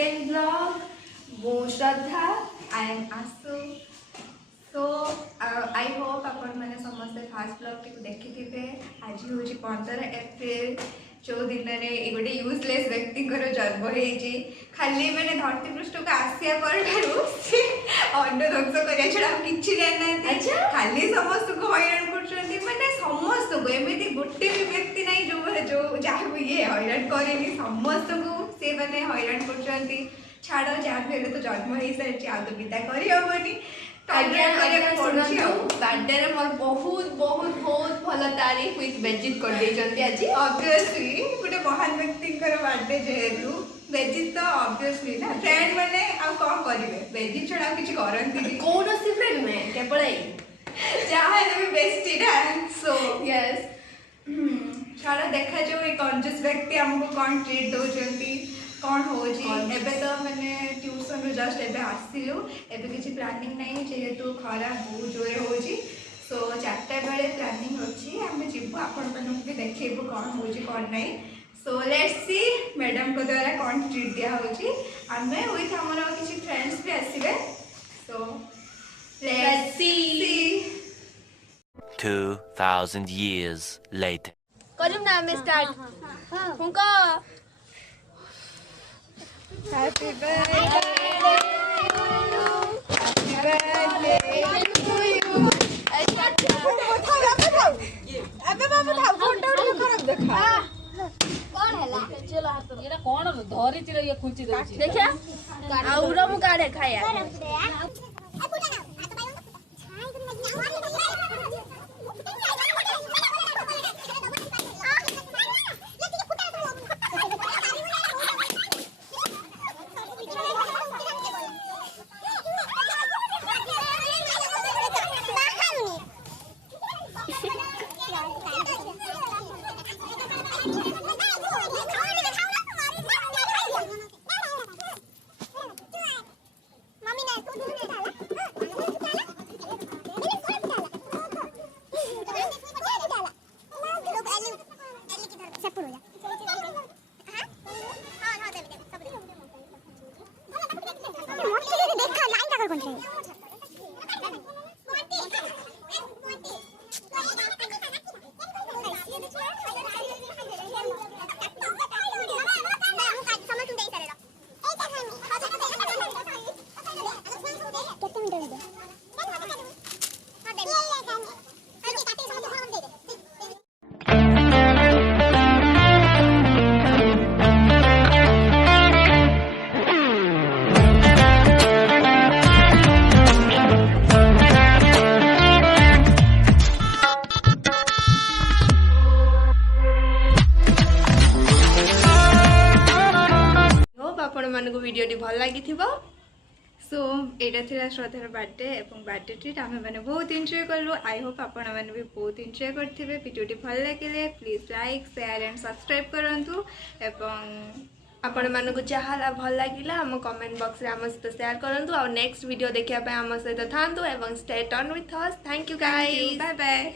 Second blog वो श्रद्धा I am आसु सो I hope आपण मैंने समस्ते फास्ट ब्लॉग टी देखी आज हूँ 15 एप्रिल जो दिन में गोटे यूजलेस व्यक्ति जन्म हो खाली मैंने धरती पृष्ठ को आसिया पर अंड ध्वंस कर छड़ा किसी जाना खाली समस्त को हैरान कर मैंने समस्त को एमती गोटे भी व्यक्ति ना जो जहाँ ये हैरान करे समस्त को से मैंने हैरान कर छाड़ जहाँ भी तो जन्म हो सारी आ तो विदा करहबनी बर्थडे मोर बहुत बहुत बहुत भल तारीफ विथ बेजित कर देछंती आज ऑब्वियसली गोटे महान व्यक्ति बर्थडे जेहेतु बेजित तो ऑब्वियसली ना फ्रेंड माने आ कौन करिवे बेजित छड़ा किछि करंती कोन सी फ्रेंड में केवल जहाँ भी बेस्टी ना सो यस छाड़ा देखा जो एक कंजूस व्यक्ति हमको कौन ट्रीट दौरान कौन हो एबे तो मैंने ट्यूशन रू जस्ट एबे आसिलु एबे किछि प्लानिंग नहीं जेहेतु खरा बहुत जोरे होची सो 4टा बेले प्लानिंग अछि हमें जीवु आपण मन भी देखैबो कौन होची कौन नहीं सो लेट्स सी मैडम को द्वारा कौन ट्रीट दिया होची हमें विथ हमर किछि फ्रेंड्स भी आसीबे so let's see 2000 years later करूँ ना मैं स्टार्ट हुनको Happy birthday to you. अबे बाबा था फोटो उठा खराब देखा कौन हैला चलो हाथ ये कौन धरी चिर ये खुंची दउची देखिया आउरा मु काढे खाया वीडियो भल लगी सो यहाँ थी श्रद्धार बर्थडे और बर्थडे ट्रीट आम मैंने बहुत एंजॉय कलु आई होप आपण मैंने भी बहुत एंजॉय करेंगे वीडियो भल लगे please like share and subscribe करूँ आपण मानक जहाँ भल लगे आम कमेंट बॉक्स में आम सहित शेयर करूँ और नेक्स्ट वीडियो देखा आम सहित था स्टे टर्न with us thank you guys bye bye.